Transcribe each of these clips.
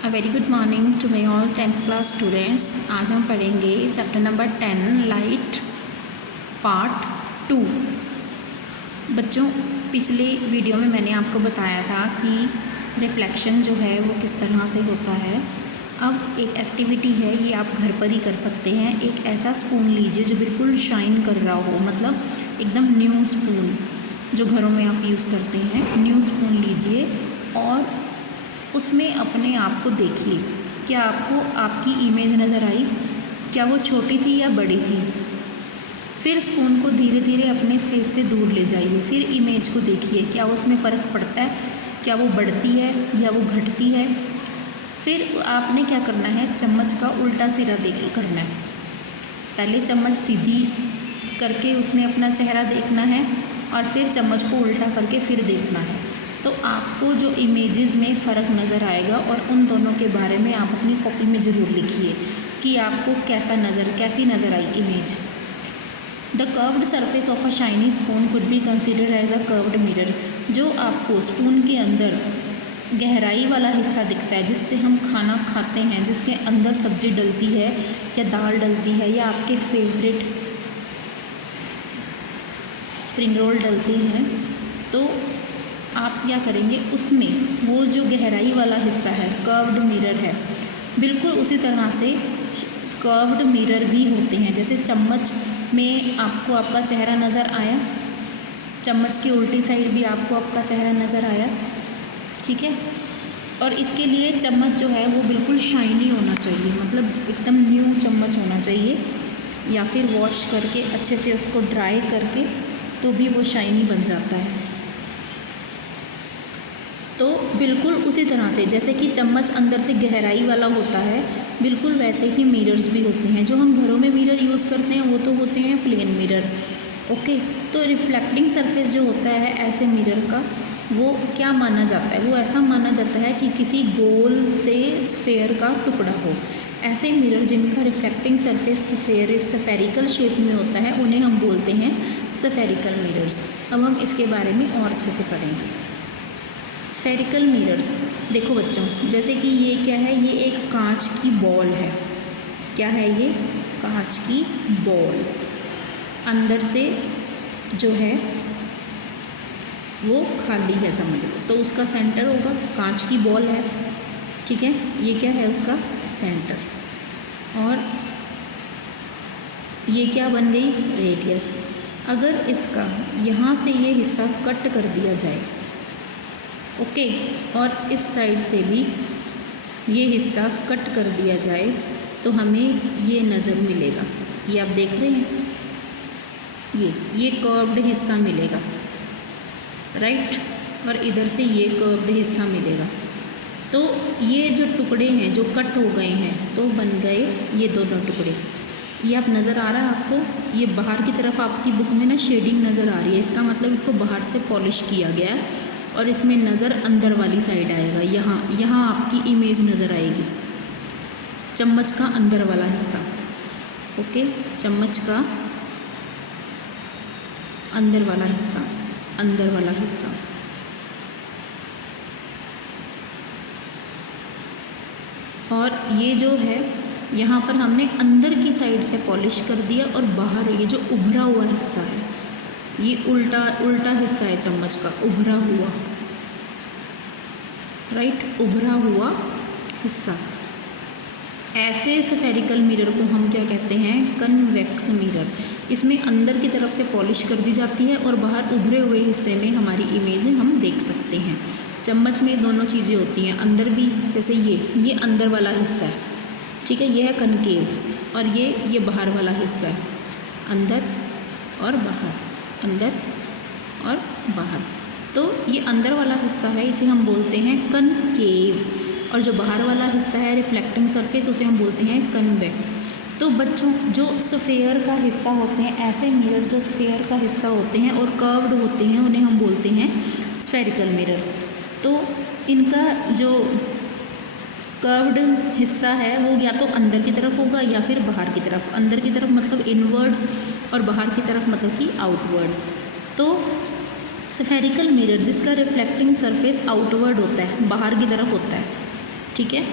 A very good morning to my all 10th class students. आज हम पढ़ेंगे chapter number 10 light part 2। बच्चों, पिछले वीडियो में मैंने आपको बताया था कि रिफ्लेक्शन जो है वो किस तरह से होता है। अब एक एक्टिविटी है, ये आप घर पर ही कर सकते हैं। एक ऐसा स्पून लीजिए जो बिल्कुल शाइन कर रहा हो, मतलब एकदम न्यू स्पून जो घरों में आप यूज़ करते हैं, न्यू स्पून लीजिए और उसमें अपने आप को देखिए। क्या आपको आपकी इमेज नज़र आई? क्या वो छोटी थी या बड़ी थी? फिर स्पून को धीरे धीरे अपने फेस से दूर ले जाइए। फिर इमेज को देखिए, क्या उसमें फ़र्क पड़ता है? क्या वो बढ़ती है या वो घटती है? फिर आपने क्या करना है, चम्मच का उल्टा सिरा करना है। पहले चम्मच सीधी करके उसमें अपना चेहरा देखना है और फिर चम्मच को उल्टा करके फिर देखना है। तो आपको जो इमेजेस में फ़र्क नज़र आएगा और उन दोनों के बारे में आप अपनी कॉपी में ज़रूर लिखिए कि आपको कैसी नज़र आई image. The curved surface of a shiny spoon could be considered as a curved mirror. जो आपको स्पून के अंदर गहराई वाला हिस्सा दिखता है, जिससे हम खाना खाते हैं, जिसके अंदर सब्ज़ी डलती है या दाल डलती है या आपके फेवरेट स्प्रिंग रोल डलती हैं, तो आप क्या करेंगे, उसमें वो जो गहराई वाला हिस्सा है, कर्व्ड मिरर है, बिल्कुल उसी तरह से कर्व्ड मिरर भी होते हैं। जैसे चम्मच में आपको आपका चेहरा नज़र आया, चम्मच की उल्टी साइड भी आपको आपका चेहरा नज़र आया, ठीक है। और इसके लिए चम्मच जो है वो बिल्कुल शाइनी होना चाहिए, मतलब एकदम न्यू चम्मच होना चाहिए, या फिर वॉश करके अच्छे से उसको ड्राई करके तो भी वो शाइनी बन जाता है। तो बिल्कुल उसी तरह से जैसे कि चम्मच अंदर से गहराई वाला होता है, बिल्कुल वैसे ही मिरर्स भी होते हैं। जो हम घरों में मिरर यूज़ करते हैं वो तो होते हैं प्लेन मिरर, ओके। तो रिफ्लेक्टिंग सरफेस जो होता है ऐसे मिरर का, वो क्या माना जाता है, वो ऐसा माना जाता है कि किसी गोल से स्फेयर का टुकड़ा हो। ऐसे मिरर जिनका रिफ्लेक्टिंग सरफेस स्फेरिकल शेप में होता है, उन्हें हम बोलते हैं स्फेरिकल मिरर्स। अब हम इसके बारे में और अच्छे से पढ़ेंगे। स्फेरिकल मिरर्स, देखो बच्चों, जैसे कि ये क्या है, ये एक कांच की बॉल है। क्या है ये? कांच की बॉल। अंदर से जो है वो खाली है, समझ लो। तो उसका सेंटर होगा, कांच की बॉल है, ठीक है। ये क्या है? उसका सेंटर। और ये क्या बन गई? रेडियस। अगर इसका यहाँ से ये हिस्सा कट कर दिया जाए, ओके, और इस साइड से भी ये हिस्सा कट कर दिया जाए, तो हमें ये नज़र मिलेगा। ये आप देख रहे हैं, ये कर्व्ड हिस्सा मिलेगा, राइट। और इधर से ये कर्व्ड हिस्सा मिलेगा। तो ये जो टुकड़े हैं जो कट हो गए हैं, तो बन गए ये दोनों टुकड़े। ये आप नज़र आ रहा है आपको, ये बाहर की तरफ आपकी बुक में ना शेडिंग नज़र आ रही है। इसका मतलब इसको बाहर से पॉलिश किया गया है और इसमें नज़र अंदर वाली साइड आएगा। यहाँ आपकी इमेज नज़र आएगी, चम्मच का अंदर वाला हिस्सा, ओके। चम्मच का अंदर वाला हिस्सा, अंदर वाला हिस्सा। और ये जो है, यहाँ पर हमने अंदर की साइड से पॉलिश कर दिया और बाहर ये जो उभरा हुआ हिस्सा है, ये उल्टा हिस्सा है चम्मच का, उभरा हुआ, राइट, उभरा हुआ हिस्सा। ऐसे स्फेरिकल मिरर को हम क्या कहते हैं? Convex mirror. इसमें अंदर की तरफ से पॉलिश कर दी जाती है और बाहर उभरे हुए हिस्से में हमारी इमेज हम देख सकते हैं। चम्मच में दोनों चीज़ें होती हैं, अंदर भी, जैसे ये अंदर वाला हिस्सा है, ठीक है, ये है कनकेव, और ये बाहर वाला हिस्सा है, अंदर और बाहर, अंदर और बाहर। तो ये अंदर वाला हिस्सा है, इसे हम बोलते हैं कनकेव, और जो बाहर वाला हिस्सा है रिफ्लेक्टिंग सरफेस, उसे हम बोलते हैं कन्वेक्स। तो बच्चों, जो स्फेयर का हिस्सा होते हैं, ऐसे मिरर जो स्फेयर का हिस्सा होते हैं और कर्व्ड होते हैं, उन्हें हम बोलते हैं स्फेरिकल मिरर। तो इनका जो कर्व्ड हिस्सा है वो या तो अंदर की तरफ होगा या फिर बाहर की तरफ। अंदर की तरफ मतलब इनवर्ड्स और बाहर की तरफ मतलब कि आउटवर्ड्स। तो स्फेरिकल मिरर जिसका रिफ्लेक्टिंग सरफेस आउटवर्ड होता है, बाहर की तरफ होता है, ठीक है।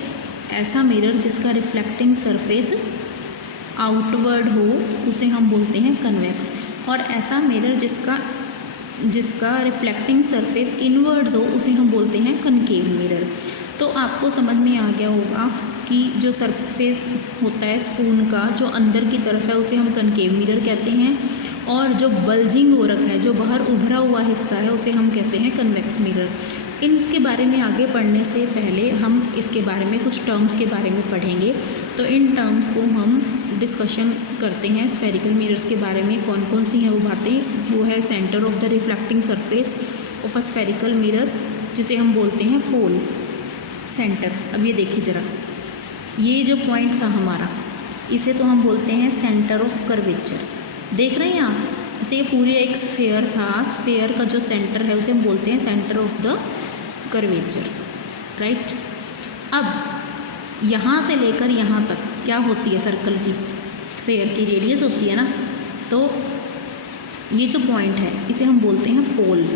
ऐसा मिरर जिसका रिफ्लेक्टिंग सरफेस आउटवर्ड हो उसे हम बोलते हैं कन्वेक्स, और ऐसा मिरर जिसका रिफ्लेक्टिंग सरफेस इनवर्ड्स हो उसे हम बोलते हैं कनकेव मिरर। तो आपको समझ में आ गया होगा कि जो सरफेस होता है स्पून का जो अंदर की तरफ है उसे हम कनकेव मिरर कहते हैं, और जो बल्जिंग हो रखा है, जो बाहर उभरा हुआ हिस्सा है, उसे हम कहते हैं कन्वेक्स मिरर। इसके बारे में आगे पढ़ने से पहले हम इसके बारे में कुछ टर्म्स के बारे में पढ़ेंगे। तो इन टर्म्स को हम डिस्कशन करते हैं। स्फेरिकल मिरर्स के बारे में कौन कौन सी हैं वो बातें, वो है centre of the reflecting surface of a spherical mirror, जिसे हम बोलते हैं पोल सेंटर। अब ये देखिए ज़रा, ये जो पॉइंट था हमारा, इसे तो हम बोलते हैं सेंटर ऑफ कर्वेचर। देख रहे हैं आप, जैसे ये पूरे एक स्फेयर था, स्फेयर का जो सेंटर है उसे हम बोलते हैं centre of the curvature, right. अब यहाँ से लेकर यहाँ तक क्या होती है सर्कल की, स्फेयर की रेडियस होती है ना, तो ये जो पॉइंट है इसे हम बोलते हैं पोल।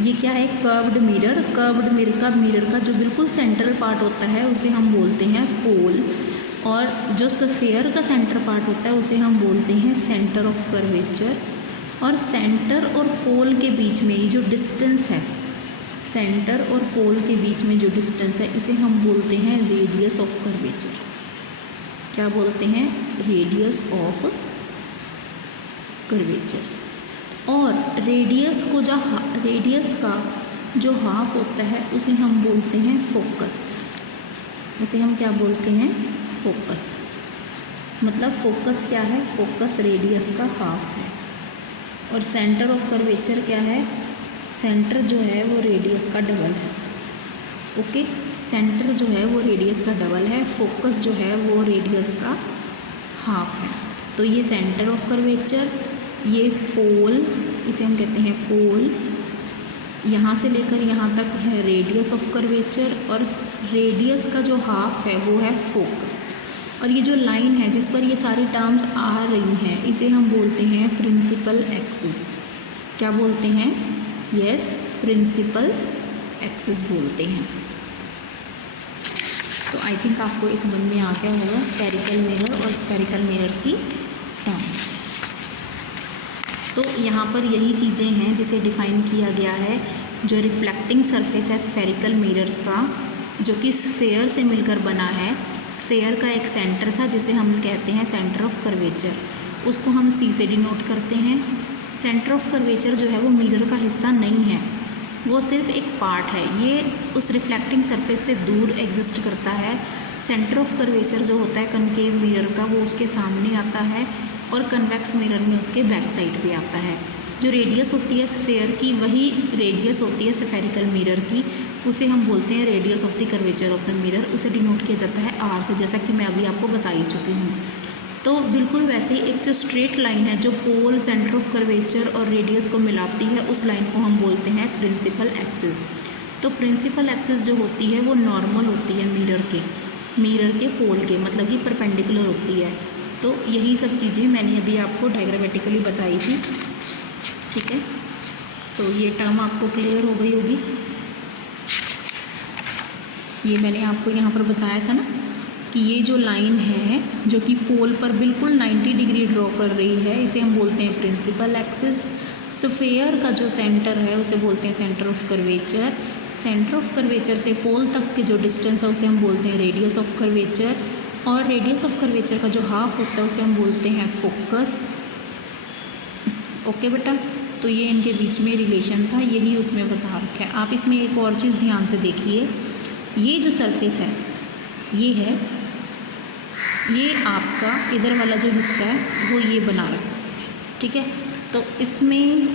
ये क्या है, कर्व्ड मिरर। कर्व्ड मिरर का जो बिल्कुल सेंट्रल पार्ट होता है उसे हम बोलते हैं पोल, और जो स्फेयर का सेंटर पार्ट होता है उसे हम बोलते हैं सेंटर ऑफ कर्वेचर। और सेंटर और पोल के बीच में ये जो डिस्टेंस है, सेंटर और पोल के बीच में जो डिस्टेंस है इसे हम बोलते हैं रेडियस ऑफ कर्वेचर। क्या बोलते हैं, रेडियस ऑफ कर्वेचर। और रेडियस का जो हाफ होता है उसे हम बोलते हैं फोकस। उसे हम क्या बोलते हैं, फोकस। मतलब फोकस क्या है, फोकस रेडियस का हाफ है। और सेंटर ऑफ कर्वेचर क्या है, सेंटर जो है वो रेडियस का डबल है। ओके, सेंटर जो है वो रेडियस का डबल है, फोकस जो है वो रेडियस का हाफ है। तो ये सेंटर ऑफ कर्वेचर, ये पोल, इसे हम कहते हैं पोल, यहाँ से लेकर यहाँ तक है रेडियस ऑफ कर्वेचर, और रेडियस का जो हाफ है वो है फोकस। और ये जो लाइन है जिस पर ये सारी टर्म्स आ रही हैं इसे हम बोलते हैं प्रिंसिपल एक्सिस। क्या बोलते हैं, यस, प्रिंसिपल एक्सिस बोलते हैं। तो आई थिंक आपको ये समझ में आ गया होगा स्फेरिकल मिरर और स्फेरिकल मिरर्स की टर्म्स। तो यहाँ पर यही चीज़ें हैं जिसे डिफ़ाइन किया गया है। जो रिफ्लेक्टिंग सरफेस है स्फेरिकल मिरर्स का, जो कि स्फेयर से मिलकर बना है, स्फेयर का एक सेंटर था जिसे हम कहते हैं सेंटर ऑफ कर्वेचर, उसको हम सी से डिनोट करते हैं। सेंटर ऑफ कर्वेचर जो है वो मिरर का हिस्सा नहीं है, वो सिर्फ एक पार्ट है, ये उस रिफ्लेक्टिंग सरफेस से दूर एग्जिस्ट करता है। सेंटर ऑफ कर्वेचर जो होता है कनकेव मिरर का वो उसके सामने आता है, और कन्वेक्स मिरर में उसके बैक साइड पे आता है। जो रेडियस होती है स्फेयर की वही रेडियस होती है स्फेरिकल मिरर की, उसे हम बोलते हैं radius of the curvature of the mirror. उसे डिनोट किया जाता है आर से, जैसा कि मैं अभी आपको बता ही चुकी हूँ। तो बिल्कुल वैसे ही एक जो स्ट्रेट लाइन है जो पोल, सेंटर ऑफ कर्वेचर और रेडियस को मिलाती है, उस लाइन को हम बोलते हैं प्रिंसिपल एक्सिस। तो प्रिंसिपल एक्सिस जो होती है वो नॉर्मल होती है मिरर के पोल के, मतलब कि परपेंडिकुलर होती है। तो यही सब चीज़ें मैंने अभी आपको डायग्रामेटिकली बताई थी, ठीक है। तो ये टर्म आपको क्लियर हो गई होगी। ये मैंने आपको यहाँ पर बताया था ना कि ये जो लाइन है जो कि पोल पर बिल्कुल 90 डिग्री ड्रॉ कर रही है, इसे हम बोलते हैं प्रिंसिपल एक्सिस। स्फेयर का जो सेंटर है उसे बोलते हैं centre of curvature. Centre of curvature से पोल तक के जो डिस्टेंस है उसे हम बोलते हैं रेडियस ऑफ कर्वेचर, और रेडियस ऑफ कर्वेचर का जो हाफ होता है उसे हम बोलते हैं फोकस। ओके बेटा, तो ये इनके बीच में रिलेशन था, यही उसमें बता रखा है। आप इसमें एक और चीज़ ध्यान से देखिए, ये जो सरफेस है ये है, ये आपका इधर वाला जो हिस्सा है वो ये बना रखा है, ठीक है। तो इसमें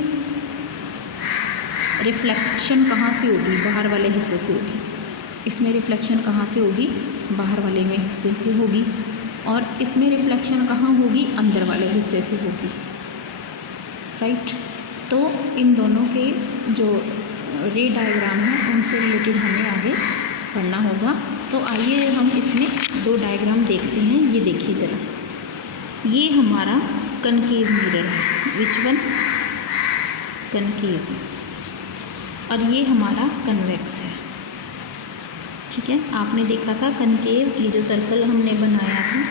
रिफ्लेक्शन कहाँ से होगी, बाहर वाले हिस्से से होगी। इसमें रिफ्लेक्शन कहाँ से होगी, बाहर वाले में हिस्से से होगी, और इसमें रिफ्लेक्शन कहाँ होगी, अंदर वाले हिस्से से होगी, राइट। तो इन दोनों के जो रे डायग्राम है उनसे रिलेटेड हमें आगे पढ़ना होगा। तो आइए हम इसमें दो डायग्राम देखते हैं। ये देखिए ज़रा, ये हमारा कनकेव मिरर है, विच वन, कनकेव, और ये हमारा कन्वेक्स है, ठीक है, आपने देखा था कनकेव, ये जो सर्कल हमने बनाया था,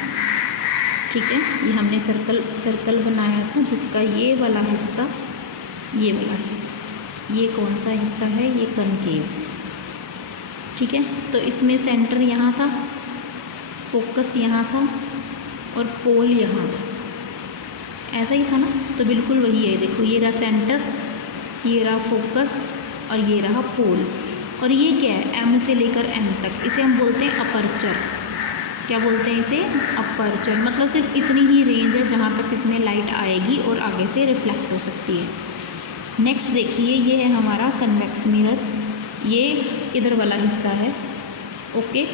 ठीक है, ये हमने सर्कल बनाया था जिसका ये वाला हिस्सा, ये वाला हिस्सा, ये कौन सा हिस्सा है, ये कनकेव, ठीक है। तो इसमें सेंटर यहाँ था, फोकस यहाँ था और पोल यहाँ था, ऐसा ही था ना। तो बिल्कुल वही है, देखो ये रहा सेंटर, ये रहा फोकस और ये रहा पोल। और ये क्या है, एम से लेकर एन तक, इसे हम बोलते हैं अपर्चर। क्या बोलते हैं इसे, अपर्चर। मतलब सिर्फ इतनी ही रेंज है जहाँ तक इसमें लाइट आएगी और आगे से रिफ्लेक्ट हो सकती है। नेक्स्ट देखिए, ये है हमारा कन्वेक्स मिरर, ये इधर वाला हिस्सा है, ओके।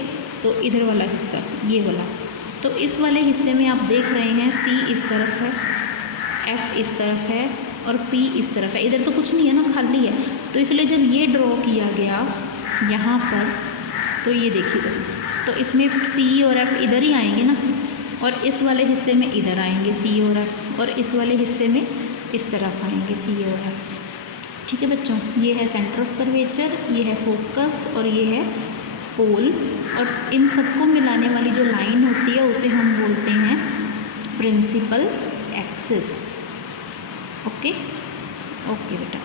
तो इधर वाला हिस्सा, ये वाला, तो इस वाले हिस्से में आप देख रहे हैं सी इस तरफ है, एफ इस तरफ है और पी इस तरफ है। इधर तो कुछ नहीं है ना, खाली है। तो इसलिए जब ये ड्रॉ किया गया यहाँ पर, तो ये देखिए जब, तो इसमें सी और एफ इधर ही आएंगे ना, और इस वाले हिस्से में इधर आएंगे सी और एफ, और इस वाले हिस्से में इस तरफ आएंगे सी और एफ। ठीक है बच्चों, ये है सेंटर ऑफ कर्वेचर, ये है फोकस और ये है पोल। और इन सबको मिलाने वाली जो लाइन होती है उसे हम बोलते हैं प्रिंसिपल एक्सिस। ओके ओके बेटा।